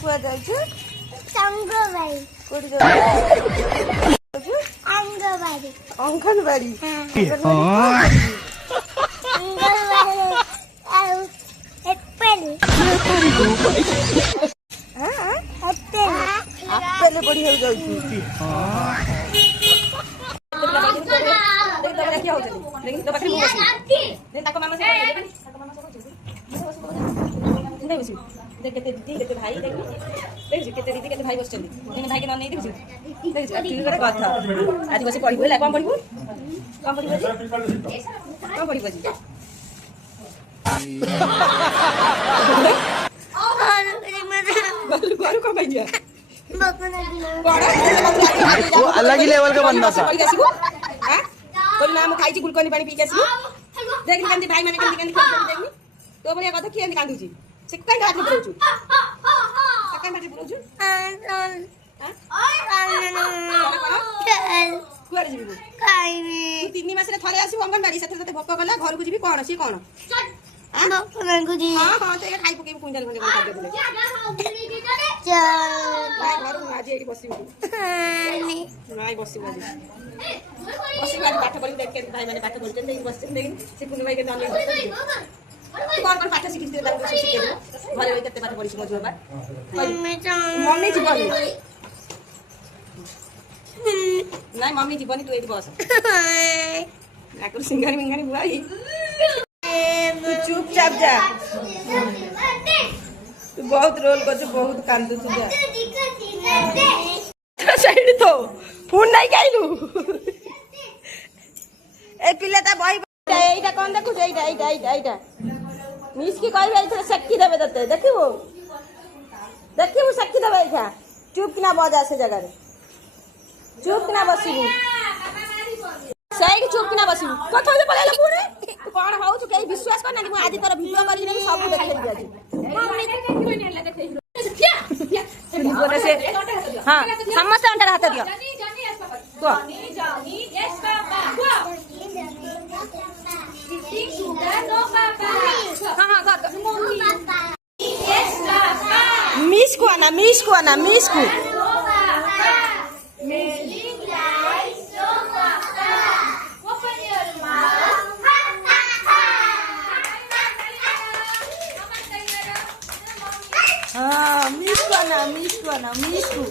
कुआ जाउछु संगबाई कोडी जाउछु अंगबाई अंगनबाड़ी अंगबाई आउ एप्पल हां एप्पल एप्पल पड़ी हो जाउछु क्या हो लेकिन तो बकरी नहीं ताको मामा से नहीं बसी देख केते दीदी केते भाई देख केते दीदी केते भाई बसचंदी देख भाई के न नहीं देख देख ठीक करे कथा आज बसी पढ़िबो ला कम पढ़िबो कम पढ़िबो जी बालू को भैया वो अलग ही लेवल का बंदा था। हां कोई नाम खाई छी गुलकोनी पानी पी के आसी देख केंदी भाई माने केंदी देखनी तो बलिया कथा केंदी कांदुची से काई हाथ में पुरोचू काई हाथ में पुरोचू कुआरे जीबू तू 3 मास रे थरे आसी अंगनबाड़ी से तते भक्क गला घर को जीबी कोन सी कोन हां को जी हां हां तो खाई पके कुंडल खंडे कर दे चल घर आज एडी बसी नहीं बसी बाजी पाठ पढ़ी देख के भाई माने पाठ पढ़ते नहीं बसते लेकिन से कुन भाई के जाने कौन पाठ सिखिस दे दाऊ सिखे घरे होई तते पाठ पढ़ी मजो बा मम्मी जीवनी नहीं मम्मी जीवनी तू एडी बस आकुर सिंगारी मिंगारी बुआई तू चुपचाप जा तू बहुत रोल कर बहुत कांदू तू जा साइड तो फोन नहीं गाइलु ए पिलेटा बही एटा कोन देखु एटा मिस की कहबे एथरे शक्ति देबे दते देखिबो शक्ति देबे एठा चुप किना बजा से जगह रे चुप किना बसिबू साइड चुप किना बसिबू कथा जे पलेला पूरे तू कोन हाउ तू केई विश्वास कर ना कि आज तोर वीडियो करी ने सब देखे दिया जी मम्मी के कोई ने ले देखे बोले से हां समस्त अंडर हाथ दियो को जानी यस पापा नो पापा हां कर पापा यस पापा मिस को आना Amazing life, so papa. Open your mouth. हाँ मिस को